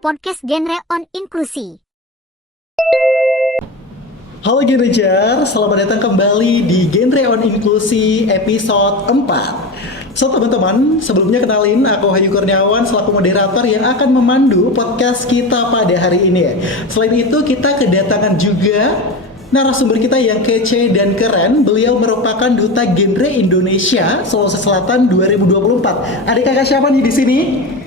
podcast genre on inklusi. Halo Genrejar, selamat datang kembali di Genre on Inklusi episode 4. So teman-teman, sebelumnya kenalin aku Hayu Kurniawan selaku moderator yang akan memandu podcast kita pada hari ini ya. Selain itu kita kedatangan juga narasumber kita yang kece dan keren. Beliau merupakan Duta Genre Indonesia Sulawesi Selatan 2024. Adik kakak siapa nih di sini?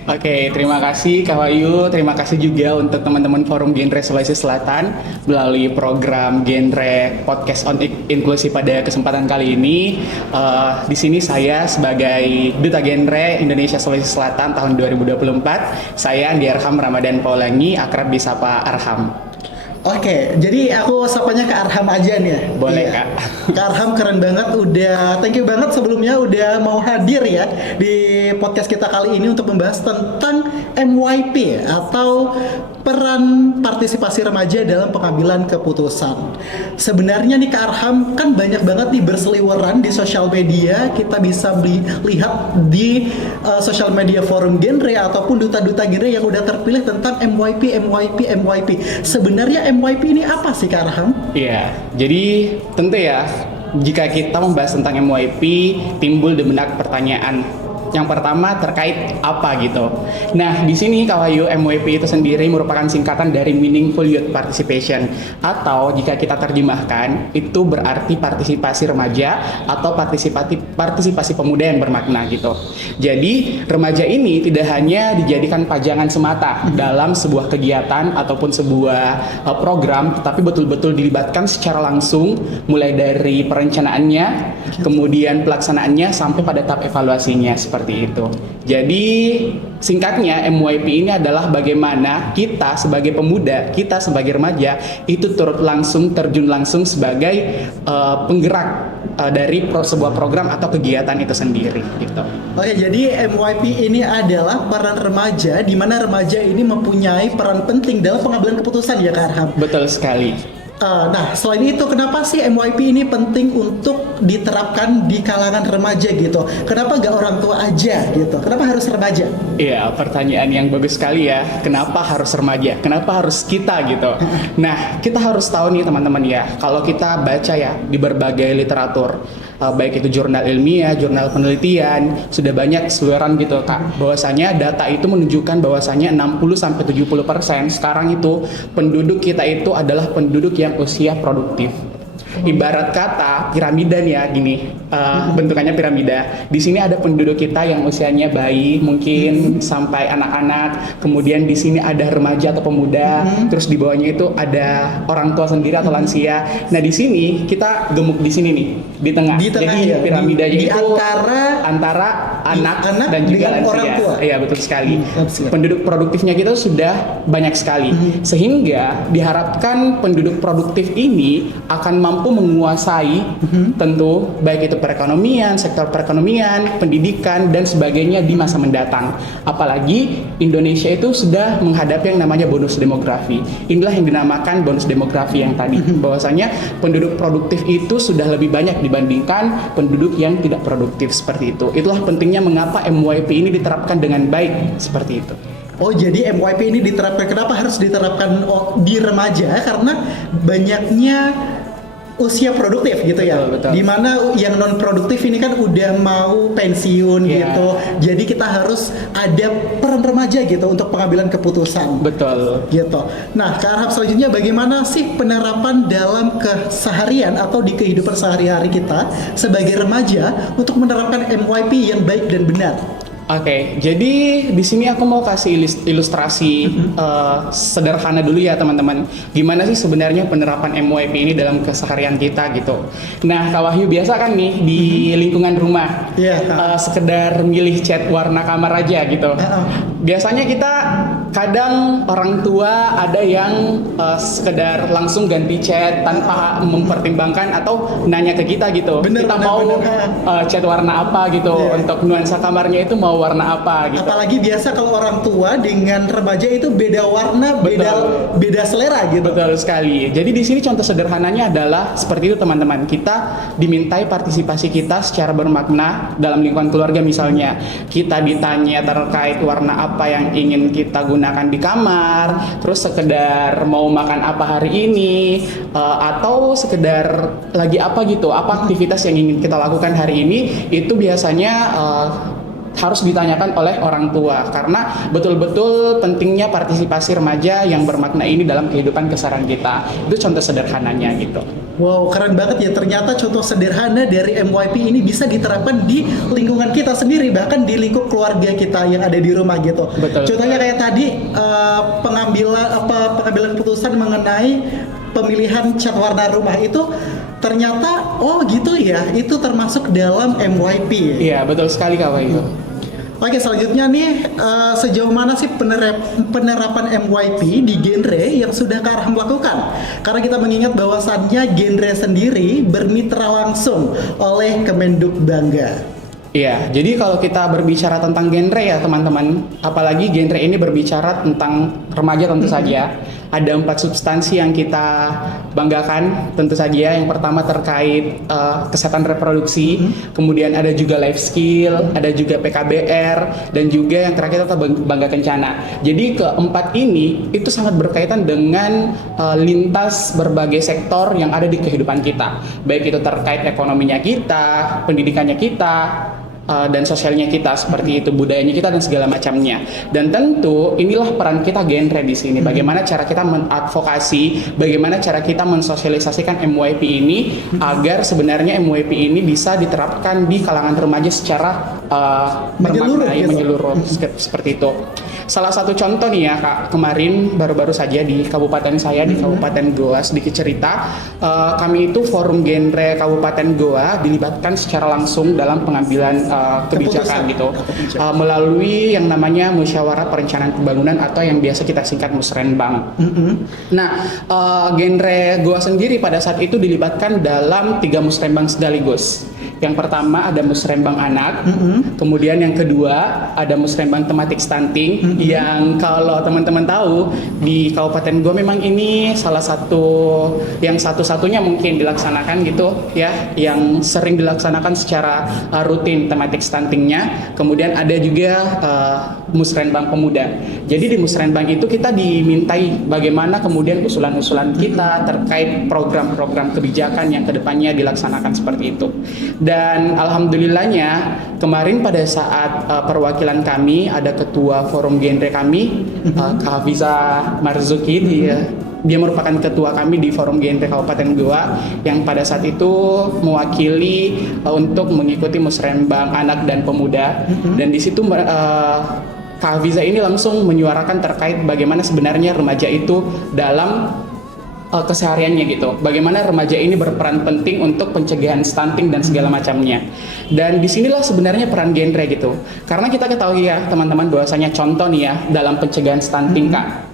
Oke, terima kasih Kak Wahyu. Terima kasih juga untuk teman-teman Forum Genre Sulawesi Selatan melalui program Genre Podcast on Inklusi pada kesempatan kali ini. Di sini saya sebagai Duta Genre Indonesia Sulawesi Selatan tahun 2024. Saya Andi Arham Ramadan Paulangi, akrab disapa Arham. Oke, jadi aku sapanya Kak Arham aja nih ya. Boleh, Iya. Kak. Kak Arham keren banget, thank you banget sebelumnya udah mau hadir ya di podcast kita kali ini untuk membahas tentang MYP atau peran partisipasi remaja dalam pengambilan keputusan. Sebenarnya nih Kak Arham kan banyak banget nih berseliweran di sosial media, kita bisa lihat di sosial media forum genre ataupun duta-duta genre yang udah terpilih tentang MYP. Sebenarnya MYP ini apa sih Kak Arham? Iya, jadi tentu ya, jika kita membahas tentang MYP, timbul di benak pertanyaan. Yang pertama terkait apa gitu. Nah, di sini Kak Wahyu, MYP itu sendiri merupakan singkatan dari Meaningful Youth Participation, atau jika kita terjemahkan itu berarti partisipasi remaja atau partisipasi pemuda yang bermakna gitu. Jadi, remaja ini tidak hanya dijadikan pajangan semata dalam sebuah kegiatan ataupun sebuah program, tetapi betul-betul dilibatkan secara langsung mulai dari perencanaannya, kemudian pelaksanaannya sampai pada tahap evaluasinya seperti itu. Jadi singkatnya MYP ini adalah bagaimana kita sebagai pemuda, kita sebagai remaja itu terjun langsung sebagai penggerak dari sebuah program atau kegiatan itu sendiri gitu. Oke, jadi MYP ini adalah peran remaja di mana remaja ini mempunyai peran penting dalam pengambilan keputusan ya Kak Arham. Betul sekali. Nah, selain itu, kenapa sih MYP ini penting untuk diterapkan di kalangan remaja gitu? Kenapa nggak orang tua aja gitu? Kenapa harus remaja? Iya, pertanyaan yang bagus sekali ya. Kenapa harus remaja? Kenapa harus kita gitu? Nah, kita harus tahu nih teman-teman ya, kalau kita baca ya di berbagai literatur, baik itu jurnal ilmiah, jurnal penelitian, sudah banyak seliweran gitu Kak, bahwasanya data itu menunjukkan bahwasanya 60-70% sekarang itu penduduk kita itu adalah penduduk yang usia produktif. Ibarat kata piramida nih ya, gini bentukannya piramida. Di sini ada penduduk kita yang usianya bayi mungkin sampai anak-anak, kemudian di sini ada remaja atau pemuda, terus di bawahnya itu ada orang tua sendiri atau lansia. Nah di sini kita gemuk di sini nih, di tengah. Jadi ya, piramidanya di itu antara anak dan juga dengan lansia. orang tua. Iya betul sekali. Siap. Penduduk produktifnya kita sudah banyak sekali, sehingga diharapkan penduduk produktif ini akan mampu menguasai tentu baik itu perekonomian, sektor perekonomian, pendidikan dan sebagainya di masa mendatang. Apalagi Indonesia itu sudah menghadapi yang namanya bonus demografi. Inilah yang dinamakan bonus demografi yang tadi, bahwasanya penduduk produktif itu sudah lebih banyak dibandingkan penduduk yang tidak produktif seperti itu. Itulah pentingnya mengapa MYP ini diterapkan dengan baik seperti itu. Oh, jadi MYP ini diterapkan, kenapa harus diterapkan di remaja? Karena banyaknya usia produktif gitu ya. Betul. Dimana yang non produktif ini kan udah mau pensiun gitu. Jadi kita harus ada peran remaja gitu untuk pengambilan keputusan. Betul. Gitu. Nah, Kak Arham, selanjutnya bagaimana sih penerapan dalam keseharian atau di kehidupan sehari-hari kita sebagai remaja untuk menerapkan MYP yang baik dan benar? Oke, jadi di sini aku mau kasih ilustrasi sederhana dulu ya teman-teman. Gimana sih sebenarnya penerapan MYP ini dalam keseharian kita gitu. Nah, Kak Wahyu biasa kan nih di lingkungan rumah, sekedar milih cat warna kamar aja gitu. Biasanya kita kadang orang tua ada yang sekedar langsung ganti cat tanpa mempertimbangkan atau nanya ke kita gitu. Kita mau cat warna apa gitu, untuk nuansa kamarnya itu mau warna apa gitu. Apalagi biasa kalau orang tua dengan remaja itu beda warna, beda selera gitu. Betul sekali. Jadi di sini contoh sederhananya adalah seperti itu teman-teman. Kita dimintai partisipasi kita secara bermakna dalam lingkungan keluarga misalnya. Kita ditanya terkait warna apa yang ingin kita gunakan gunakan di kamar, terus sekedar mau makan apa hari ini, atau sekedar lagi apa gitu, apa aktivitas yang ingin kita lakukan hari ini, itu biasanya harus ditanyakan oleh orang tua, karena betul-betul pentingnya partisipasi remaja yang bermakna ini dalam kehidupan keseharian kita. Itu contoh sederhananya gitu. Wow, keren banget ya. Ternyata contoh sederhana dari MYP ini bisa diterapkan di lingkungan kita sendiri, bahkan di lingkup keluarga kita yang ada di rumah gitu. Betul. Contohnya kayak tadi pengambilan keputusan mengenai pemilihan cat warna rumah itu ternyata gitu ya, itu termasuk dalam MYP. Iya, betul sekali Kak Wahyu. Oke, selanjutnya nih, sejauh mana sih penerapan MYP di genre yang sudah Kak Arham lakukan? Karena kita mengingat bahwasannya genre sendiri bermitra langsung oleh Kemenduk Bangga. Iya, jadi kalau kita berbicara tentang genre ya teman-teman, apalagi genre ini berbicara tentang remaja tentu saja, ada 4 substansi yang kita banggakan tentu saja. Yang pertama terkait kesehatan reproduksi, kemudian ada juga life skill, ada juga PKBR, dan juga yang terakhir kita bangga kencana. Jadi keempat ini itu sangat berkaitan dengan lintas berbagai sektor yang ada di kehidupan kita, baik itu terkait ekonominya kita, pendidikannya kita, dan sosialnya kita, seperti itu, budayanya kita dan segala macamnya. Dan tentu inilah peran kita genre di sini. Bagaimana cara kita mengadvokasi, bagaimana cara kita mensosialisasikan MYP ini agar sebenarnya MYP ini bisa diterapkan di kalangan remaja secara menyeluruh seperti itu. Salah satu contoh nih ya Kak, kemarin baru-baru saja di kabupaten saya, di Kabupaten Goa, sedikit cerita, kami itu forum genre Kabupaten Goa dilibatkan secara langsung dalam pengambilan kebijakan gitu, melalui yang namanya Musyawarah Perencanaan Pembangunan atau yang biasa kita singkat Musrenbang. Nah, genre Goa sendiri pada saat itu dilibatkan dalam 3 musrenbang sekaligus. Yang pertama ada musrenbang anak, kemudian yang kedua ada musrenbang tematik stunting, yang kalau teman-teman tahu di Kabupaten Goa memang ini salah satu yang satu-satunya mungkin dilaksanakan gitu ya, yang sering dilaksanakan secara rutin tematik stuntingnya. Kemudian ada juga musrenbang pemuda. Jadi di musrenbang itu kita dimintai bagaimana kemudian usulan-usulan kita terkait program-program kebijakan yang kedepannya dilaksanakan seperti itu. Dan alhamdulillahnya kemarin pada saat perwakilan kami, ada ketua forum genre kami, Kak Hafiza Marzuki, dia merupakan ketua kami di forum genre Kabupaten Goa, yang pada saat itu mewakili untuk mengikuti musrenbang anak dan pemuda. Dan di situ Kak Hafiza ini langsung menyuarakan terkait bagaimana sebenarnya remaja itu dalam kesehariannya gitu. Bagaimana remaja ini berperan penting untuk pencegahan stunting dan segala macamnya. Dan disinilah sebenarnya peran genre gitu. Karena kita ketahui ya teman-teman bahwasanya contoh nih ya dalam pencegahan stunting Kak.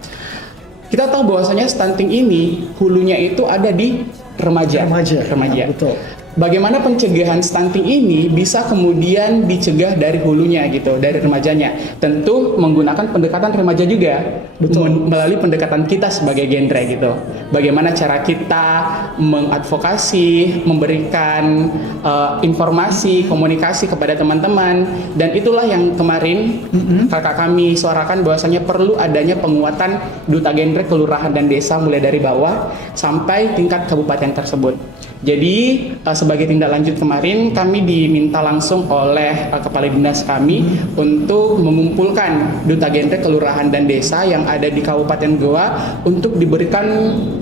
Kita tahu bahwasanya stunting ini hulunya itu ada di remaja. Betul. Bagaimana pencegahan stunting ini bisa kemudian dicegah dari hulunya gitu, dari remajanya? Tentu menggunakan pendekatan remaja juga, melalui pendekatan kita sebagai genre gitu. Bagaimana cara kita mengadvokasi, memberikan informasi, komunikasi kepada teman-teman, dan itulah yang kemarin kakak kami suarakan bahwasanya perlu adanya penguatan duta genre kelurahan dan desa mulai dari bawah sampai tingkat kabupaten tersebut. Jadi sebagai tindak lanjut kemarin kami diminta langsung oleh kepala dinas kami untuk mengumpulkan duta genre kelurahan dan desa yang ada di Kabupaten Goa untuk diberikan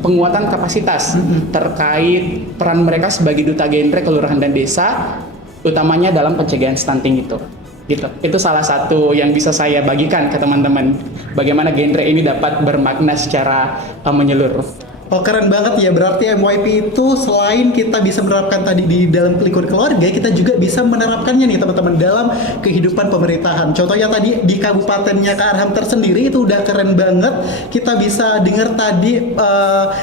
penguatan kapasitas terkait peran mereka sebagai duta genre kelurahan dan desa, utamanya dalam pencegahan stunting itu. Gitu. Itu salah satu yang bisa saya bagikan ke teman-teman. Bagaimana genre ini dapat bermakna secara menyeluruh. Oh, keren banget ya. Berarti MYP itu selain kita bisa menerapkan tadi di dalam lingkungan keluarga, kita juga bisa menerapkannya nih teman-teman dalam kehidupan pemerintahan. Contohnya tadi di kabupatennya Kak Arham tersendiri itu udah keren banget. Kita bisa dengar tadi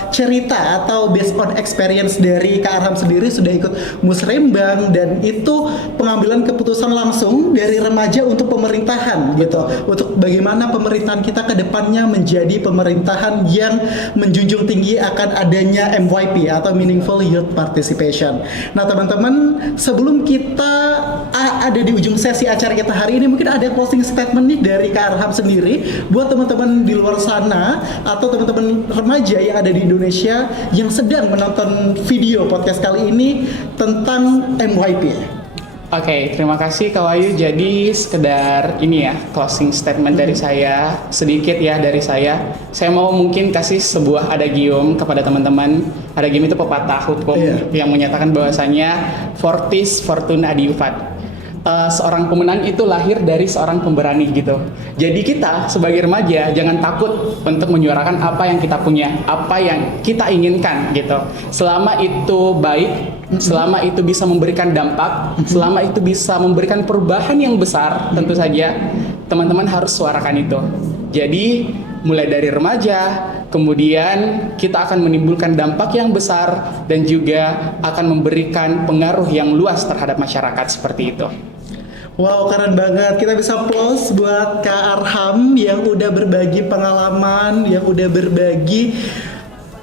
cerita atau based on experience dari Kak Arham sendiri sudah ikut musrembang, dan itu pengambilan keputusan langsung dari remaja untuk pemerintahan gitu. Untuk bagaimana pemerintahan kita ke depannya menjadi pemerintahan yang menjunjung tinggi berbagi akan adanya MYP atau Meaningful Youth Participation. Nah teman-teman, sebelum kita ada di ujung sesi acara kita hari ini, mungkin ada closing statement nih dari Kak Arham sendiri buat teman-teman di luar sana atau teman-teman remaja yang ada di Indonesia yang sedang menonton video podcast kali ini tentang MYP. Oke, terima kasih Kak Wahyu. Jadi sekedar ini ya, closing statement dari saya, sedikit ya dari saya. Saya mau mungkin kasih sebuah adagium kepada teman-teman. Adagium itu pepatah hukum yang menyatakan bahwasanya fortis fortuna adiuvat. Seorang pemenang itu lahir dari seorang pemberani gitu. Jadi kita sebagai remaja jangan takut untuk menyuarakan apa yang kita punya, apa yang kita inginkan gitu. Selama itu baik, selama itu bisa memberikan dampak, selama itu bisa memberikan perubahan yang besar, tentu saja teman-teman harus suarakan itu. Jadi mulai dari remaja, kemudian kita akan menimbulkan dampak yang besar dan juga akan memberikan pengaruh yang luas terhadap masyarakat seperti itu. Wow, keren banget. Kita bisa plus buat Kak Arham yang udah berbagi pengalaman, yang udah berbagi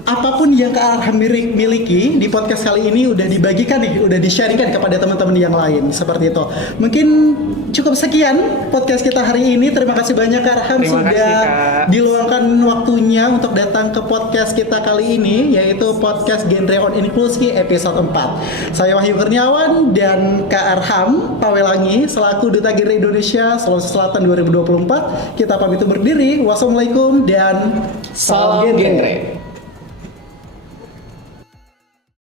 apapun yang Kak Arham miliki di podcast kali ini udah dibagikan nih, udah di-sharingkan kepada teman-teman yang lain seperti itu. Mungkin cukup sekian podcast kita hari ini. Terima kasih banyak Kak Arham sudah diluangkan waktunya untuk datang ke podcast kita kali ini, yaitu podcast Genre on Inklusi episode 4. Saya Wahyu Kurniawan dan Kak Arham Pawelangi selaku Duta Genre Indonesia Sulawesi Selatan 2024. Kita pamit undur diri. Wassalamualaikum dan Salam Genre.